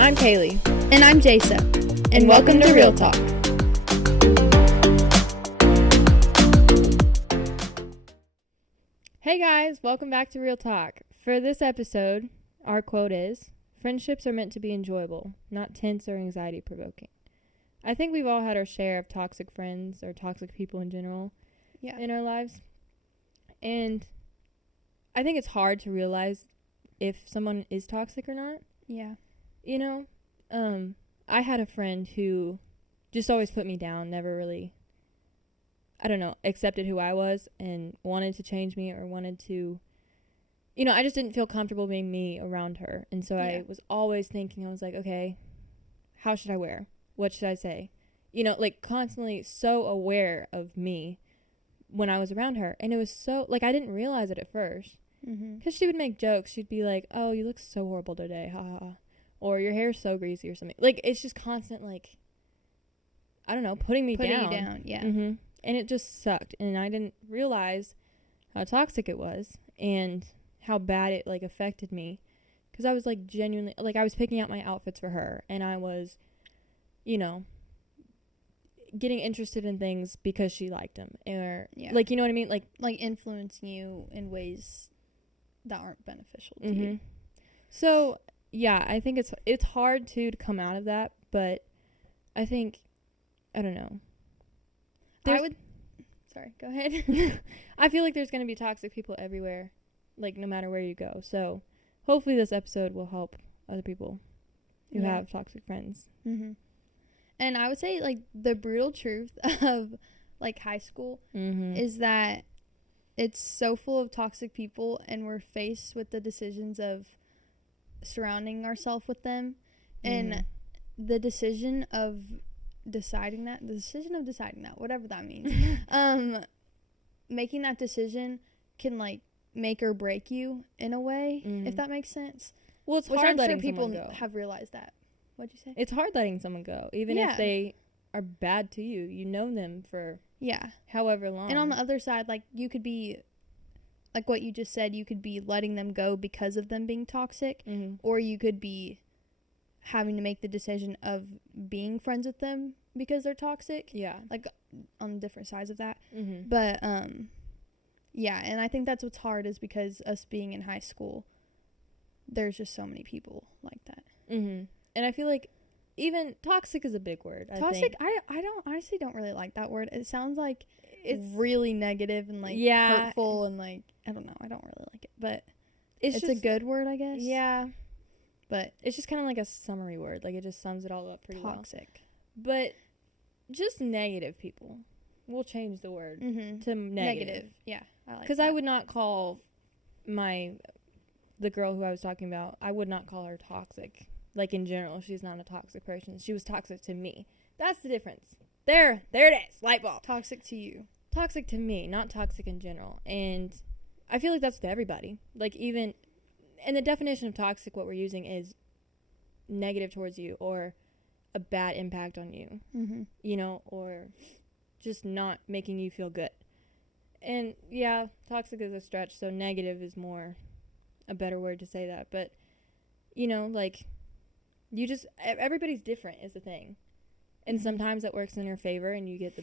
I'm Kaylee. And I'm Jasa. And welcome to Real Talk. Hey guys, welcome back to Real Talk. For this episode, our quote is, "Friendships are meant to be enjoyable, not tense or anxiety provoking." I think we've all had our share of toxic friends or toxic people in general in our lives. And I think it's hard to realize if someone is toxic or not. Yeah. You know, I had a friend who just always put me down, never really, accepted who I was and wanted to change me or wanted to, I just didn't feel comfortable being me around her. And so I was always thinking, I was like, okay, how should I wear? What should I say? Constantly so aware of me when I was around her. And it was so, I didn't realize it at first. Because she would make jokes. She'd be like, oh, you look so horrible today. Ha ha ha. Or your hair's so greasy or something. It's just constant, putting me down. Putting you down, yeah. And it just sucked. And I didn't realize how toxic it was and how bad it, affected me. Because I was, genuinely, I was picking out my outfits for her. And I was, getting interested in things because she liked them. Or, you know what I mean? Influencing you in ways that aren't beneficial to you. So, yeah, I think it's hard to come out of that, but I think, I don't know. Sorry, go ahead. I feel like there's going to be toxic people everywhere, no matter where you go. So, hopefully this episode will help other people who have toxic friends. And I would say, the brutal truth of, high school is that it's so full of toxic people, and we're faced with the decisions of surrounding ourselves with them. And the decision of deciding that, whatever that means, making that decision can, make or break you in a way, if that makes sense. Well, it's hard letting people someone go. have realized that. What'd you say? It's hard letting someone go, even if they are bad to you. You know them for however long. And on the other side, you could be, what you just said, you could be letting them go because of them being toxic, or you could be having to make the decision of being friends with them because they're toxic. Yeah. On different sides of that. But, and I think that's what's hard is because us being in high school, there's just so many people like that. And I feel like even toxic is a big word. Toxic, I honestly don't really like that word. It sounds like it's really negative and hurtful and I don't know. I don't really like it, but it's a good word, I guess. Yeah, but it's just kind of like a summary word. It just sums it all up pretty well. Toxic, but just negative people. We'll change the word to negative. Yeah, I like. Because I would not call the girl who I was talking about. I would not call her toxic. In general, she's not a toxic person. She was toxic to me. That's the difference. There it is. Light bulb. Toxic to you. Toxic to me, not toxic in general. And I feel like that's with everybody. Even, and the definition of toxic, what we're using is negative towards you or a bad impact on you, or just not making you feel good. And yeah, toxic is a stretch, so negative is more a better word to say that. But, everybody's different is the thing. And sometimes it works in your favor and you get the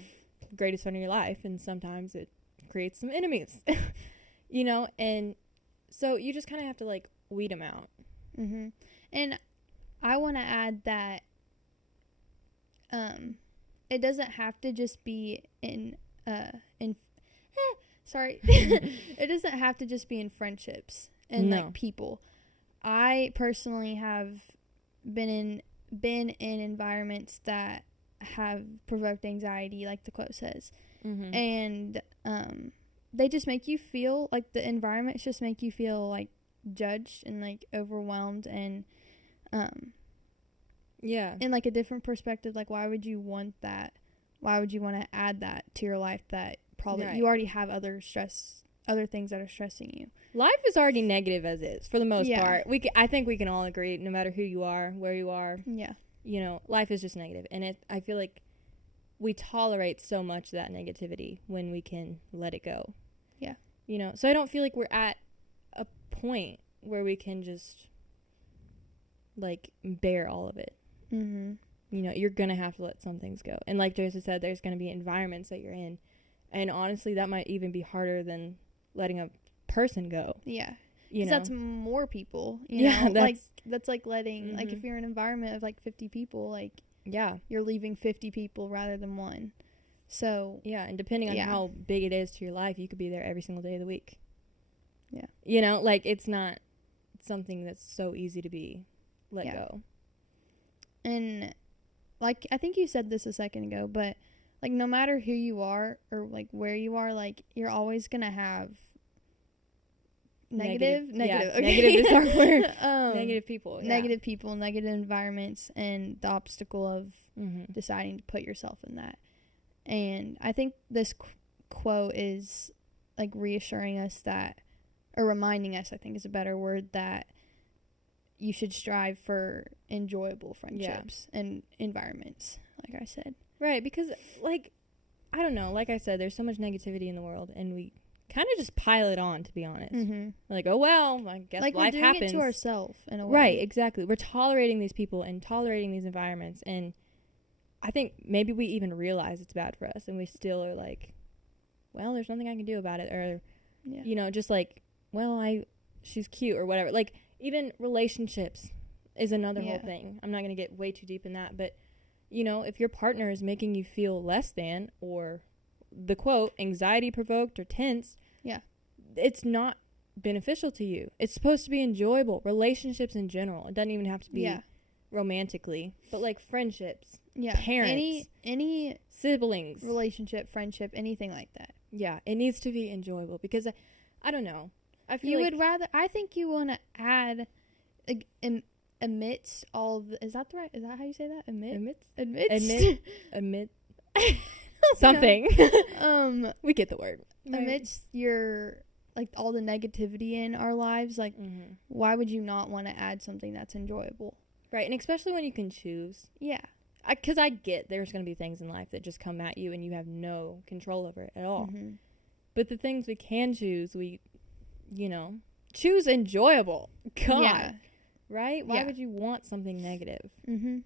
greatest fun of your life, and sometimes it creates some enemies, and so you just kind of have to weed them out. And I want to add that it doesn't have to just be it doesn't have to just be in friendships and people. I personally have been in environments that have provoked anxiety, like the quote says, and they just make you feel the environments just make you feel judged and overwhelmed and in a different perspective. Why would you want that? Why would you want to add that to your life that probably you already have other things that are stressing you? Life is already negative as is, for the most part. I think we can all agree, no matter who you are, where you are. Yeah. Life is just negative. And I feel like we tolerate so much of that negativity when we can let it go. Yeah. So I don't feel like we're at a point where we can just like, bear all of it. Mm-hmm. You know, you're going to have to let some things go. And like Joseph said, there's going to be environments that you're in. And honestly, that might even be harder than letting a person go. Yeah. Because that's more people, you know? That's like letting, mm-hmm. like, if you're in an environment of, like, 50 people, like, yeah, you're leaving 50 people rather than one. So. Yeah, and depending on how big it is to your life, you could be there every single day of the week. Yeah. You know, like, it's not something that's so easy to be let go. And, like, I think you said this a second ago, but, like, no matter who you are or, like, where you are, like, you're always going to have negative. Yeah, okay. Negative is our word. Negative people. Yeah. Negative people, negative environments, and the obstacle of mm-hmm. deciding to put yourself in that. And I think this quote is, like, reassuring us that, or reminding us, I think is a better word, that you should strive for enjoyable friendships and environments, like I said. Right, because, like, I don't know, like I said, there's so much negativity in the world, and we kind of just pile it on, to be honest. Mm-hmm. Like, oh, well, I guess like life happens. Like, we're doing it to ourselves, in a way. Right, exactly. We're tolerating these people and tolerating these environments, and I think maybe we even realize it's bad for us, and we still are like, well, there's nothing I can do about it, or, you know, just like, well, she's cute, or whatever. Like, even relationships is another whole thing. I'm not going to get way too deep in that, but, you know, if your partner is making you feel less than, or the quote, anxiety provoked or tense, it's not beneficial to you. It's supposed to be enjoyable. Relationships in general. It doesn't even have to be romantically, but like friendships, parents, any siblings, relationship, friendship, anything like that. Yeah, it needs to be enjoyable, because I don't know. I feel I think you want to add, amidst all of the, is that how you say that? Amidst something. We get the word. Amidst your, like, all the negativity in our lives, like, why would you not want to add something that's enjoyable? Right, and especially when you can choose. Yeah. Because I get there's going to be things in life that just come at you and you have no control over it at all. Mm-hmm. But the things we can choose, choose enjoyable. God. Yeah. Right? Why would you want something negative? Mm-hmm.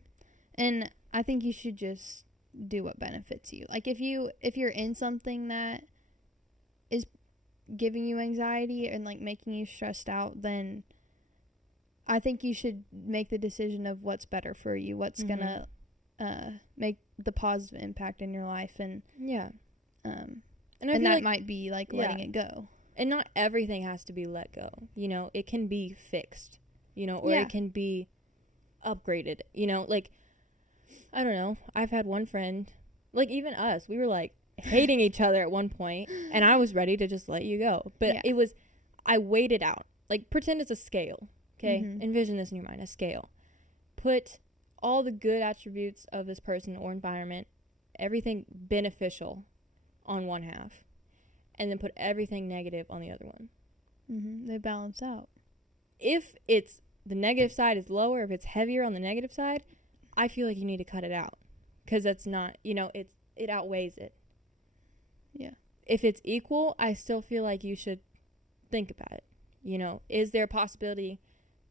And I think you should just do what benefits you. Like, if you're in something that is giving you anxiety and, like, making you stressed out, then I think you should make the decision of what's better for you, what's gonna make the positive impact in your life, and and that might be like letting it go. And not everything has to be let go. You know, it can be fixed. You know, or it can be upgraded. You know, like, I don't know. I've had one friend, like, even us, we were like hating each other at one point, and I was ready to just let you go. But I weighed it out. Like, pretend it's a scale. Okay, envision this in your mind, a scale. Put all the good attributes of this person or environment, everything beneficial on one half, and then put everything negative on the other one. They balance out. If it's the negative side is lower, if it's heavier on the negative side, I feel like you need to cut it out, because that's not, it outweighs it. Yeah. If it's equal, I still feel like you should think about it. You know, is there a possibility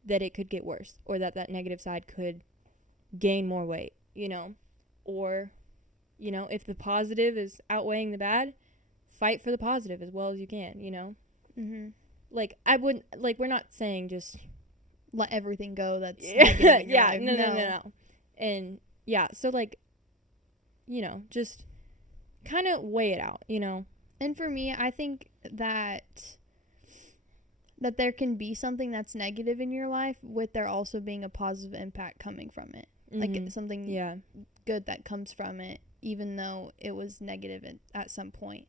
that it could get worse, or that negative side could gain more weight, or, if the positive is outweighing the bad, fight for the positive as well as you can, Like, I wouldn't, like, we're not saying just let everything go that's negative in your life. No. And, so, like, just kind of weigh it out, And for me, I think that there can be something that's negative in your life with there also being a positive impact coming from it. Like, something good that comes from it, even though it was negative at some point.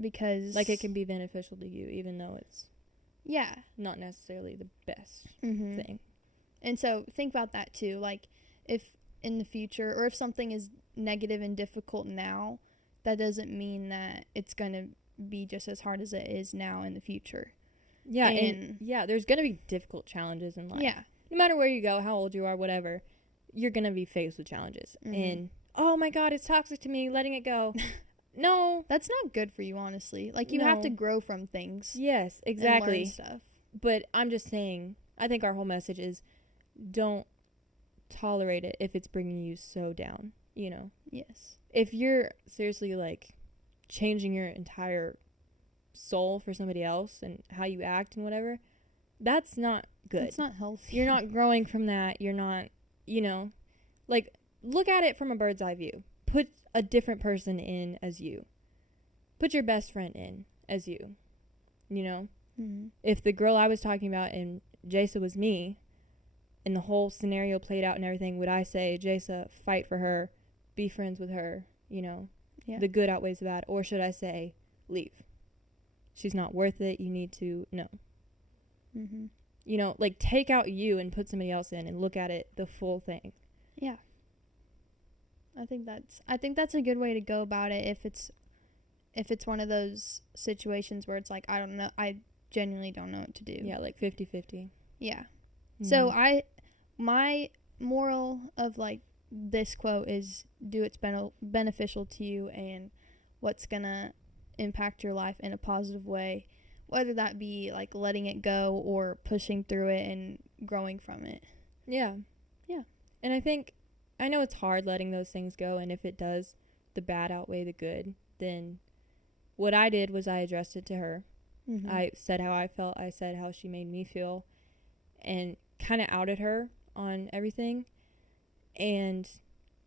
Because, like, it can be beneficial to you, even though it's not necessarily the best thing. And so think about that too. Like, if in the future, or if something is negative and difficult now, that doesn't mean that it's going to be just as hard as it is now in the future. Yeah, and there's going to be difficult challenges in life. Yeah. No matter where you go, how old you are, whatever, you're going to be faced with challenges. And, oh my God, it's toxic to me, letting it go. No. That's not good for you, honestly. Like, you have to grow from things. Yes, exactly. And learn stuff. But I'm just saying, I think our whole message is don't tolerate it if it's bringing you so down, you know? Yes. If you're seriously, like, changing your entire soul for somebody else and how you act and whatever, that's not good. It's not healthy. You're not growing from that. You're not, you know, like, look at it from a bird's eye view. Put a different person in as you. Put your best friend in as you, you know? Mm-hmm. If the girl I was talking about and Jasa was me, and the whole scenario played out and everything, would I say, Jasa, fight for her, be friends with her, you know? Yeah. The good outweighs the bad. Or should I say, leave? She's not worth it. You need to, no. Mm-hmm. You know, like, take out you and put somebody else in and look at it, the full thing. Yeah. I think that's a good way to go about it if it's one of those situations where it's like, I don't know, I genuinely don't know what to do. Yeah, like 50-50. Yeah. Mm-hmm. So my moral of, like, this quote is, do what's beneficial to you and what's gonna impact your life in a positive way, whether that be, like, letting it go or pushing through it and growing from it. Yeah. Yeah. And I know it's hard letting those things go, and if it does, the bad outweigh the good, then what I did was I addressed it to her. Mm-hmm. I said how I felt. I said how she made me feel, and kind of outed her on everything. And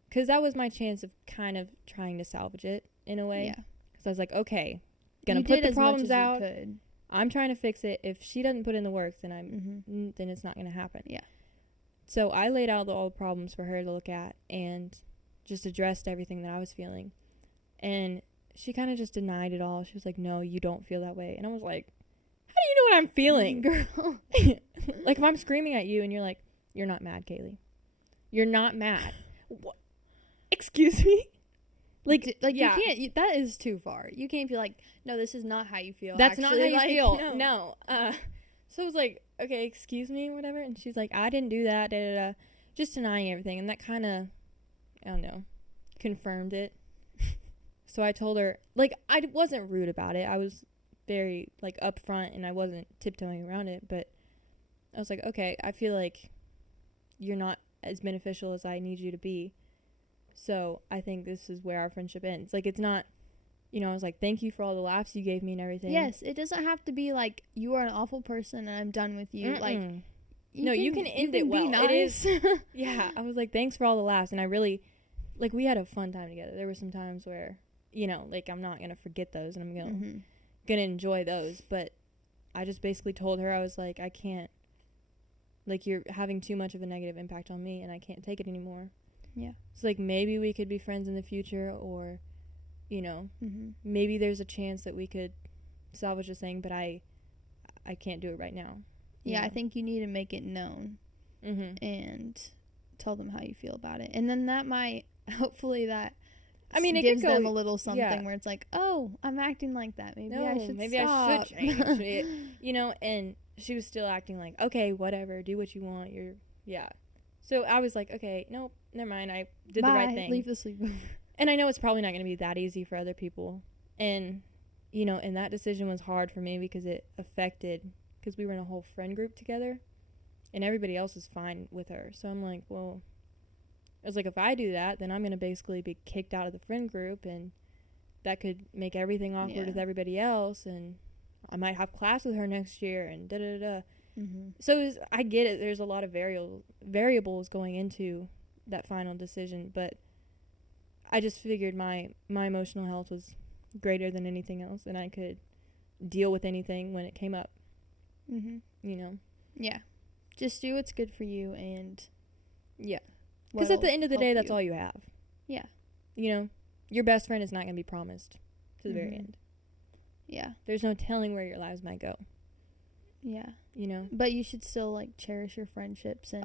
because that was my chance of kind of trying to salvage it in a way. Yeah. Because I was like, okay, gonna put the problems out. Could. I'm trying to fix it. If she doesn't put in the work, then then it's not gonna happen. Yeah. So I laid out all the problems for her to look at and just addressed everything that I was feeling. And she kind of just denied it all. She was like, no, you don't feel that way. And I was like, how do you know what I'm feeling, girl? Like, if I'm screaming at you and you're like, you're not mad, Kaylee. You're not mad. What? Excuse me? Like yeah. You can't, that is too far. You can't be like, no, this is not how you feel. That's actually. not how you feel. No. So I was like, okay, excuse me, whatever. And she's like, I didn't do that, da, da, da. Just denying everything. And that kind of, I don't know, confirmed it. So I told her, like, I wasn't rude about it. I was very, like, upfront, and I wasn't tiptoeing around it. But I was like, okay, I feel like you're not as beneficial as I need you to be. So I think this is where our friendship ends. Like, it's not, you know, I was like, thank you for all the laughs you gave me and everything. Yes, it doesn't have to be like, you are an awful person and I'm done with you. Mm-mm. Like, you can end it well. Be nice. It is, yeah, I was like, thanks for all the laughs. And I really, like, we had a fun time together. There were some times where, you know, like, I'm not going to forget those and I'm going to enjoy those. But I just basically told her, I was like, I can't, like, you're having too much of a negative impact on me and I can't take it anymore. Yeah. It's like, maybe we could be friends in the future, or, you know, maybe there's a chance that we could salvage this thing, but I can't do it right now. Yeah, know? I think you need to make it known and tell them how you feel about it. And then that might, hopefully that it gives them a little something where it's like, oh, I'm acting like that. Maybe I should stop. I should change it. You know, and she was still acting like, okay, whatever, do what you want. So I was like, okay, nope, never mind. I did the right thing. Leave the sleepover. And I know it's probably not going to be that easy for other people. And, you know, and that decision was hard for me because it affected, because we were in a whole friend group together and everybody else is fine with her. So I'm like, well, I was like, if I do that, then I'm going to basically be kicked out of the friend group, and that could make everything awkward with everybody else. And I might have class with her next year and da-da-da-da. So I get it. There's a lot of variables going into that final decision, but I just figured my emotional health was greater than anything else, and I could deal with anything when it came up. You know? Yeah. Just do what's good for you, and yeah. Because at the end of the day, that's all you have. Yeah. You know? Your best friend is not going to be promised to the very end. Yeah. There's no telling where your lives might go. Yeah. You know? But you should still, like, cherish your friendships and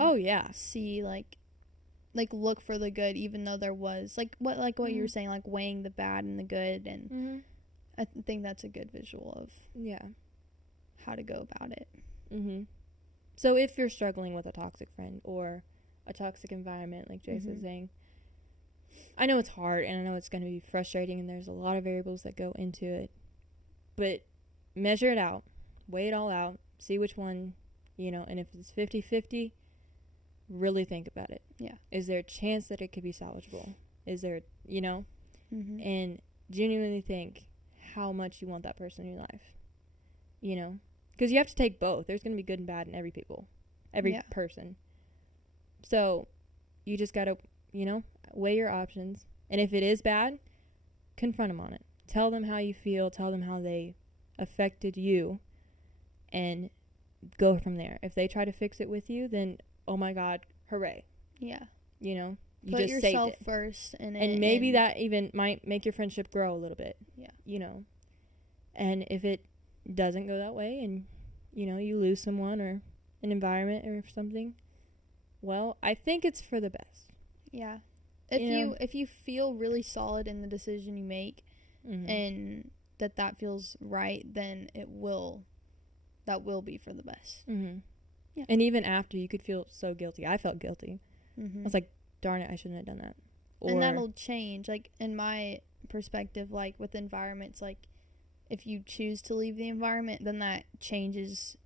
see, like look for the good, even though there was, what you were saying, like, weighing the bad and the good, and I think that's a good visual of how to go about it. So if you're struggling with a toxic friend or a toxic environment, like Jason is saying, I know it's hard, and I know it's going to be frustrating, and there's a lot of variables that go into it, but measure it out, weigh it all out, see which one you know, and if it's 50-50, really think about it. Yeah. Is there a chance that it could be salvageable? Is there, you know, Mm-hmm. and genuinely think how much you want that person in your life, you know, because you have to take both. There's going to be good and bad in every person. So you just got to, you know, weigh your options. And if it is bad, confront them on it. Tell them how you feel. Tell them how they affected you, and go from there. If they try to fix it with you, then, oh my God, hooray. Yeah. You know, you Put just yourself saved it. first. And maybe that even might make your friendship grow a little bit. Yeah. You know, and if it doesn't go that way and, you know, you lose someone or an environment or something, well, I think it's for the best. Yeah. If you feel really solid in the decision you make, and that feels right, then that will be for the best. Yeah. And even after, you could feel so guilty. I felt guilty. I was like, darn it, I shouldn't have done that. And that'll change. Like, in my perspective, like with environments, like if you choose to leave the environment, then that changes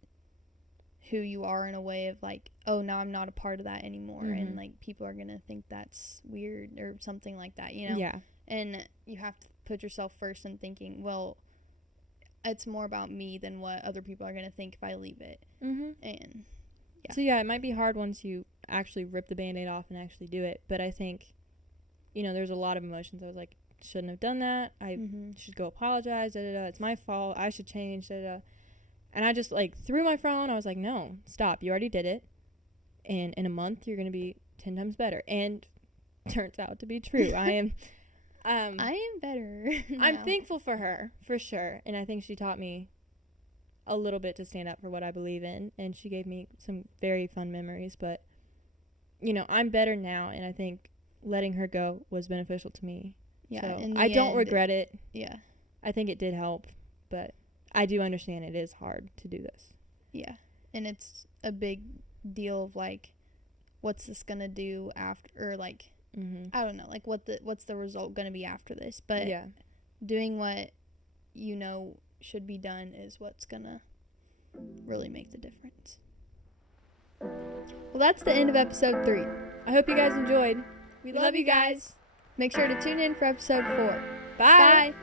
who you are in a way of like, oh, now I'm not a part of that anymore. And like people are gonna think that's weird or something like that, you know? Yeah. And you have to put yourself first in thinking, well, it's more about me than what other people are gonna think if I leave it. And so yeah, it might be hard once you actually rip the Band-Aid off and actually do it, but I think, you know, there's a lot of emotions. I was like, shouldn't have done that. I should go apologize. It's my fault. I should change. And I just like threw my phone. I was like, no, stop. You already did it. And in a month, you're going to be 10 times better. And turns out to be true. I am better. I'm thankful for her, for sure. And I think she taught me a little bit to stand up for what I believe in. And she gave me some very fun memories. But, you know, I'm better now. And I think letting her go was beneficial to me. Yeah. So I don't regret it. Yeah. I think it did help. But I do understand it is hard to do this. Yeah. And it's a big deal of like, what's this gonna do after, or like, I don't know, like what's the result gonna be after this? But yeah, doing what you know should be done is what's gonna really make the difference. Well, that's the end of episode 3. I hope you guys enjoyed. We love you guys. Make sure to tune in for episode 4. Bye.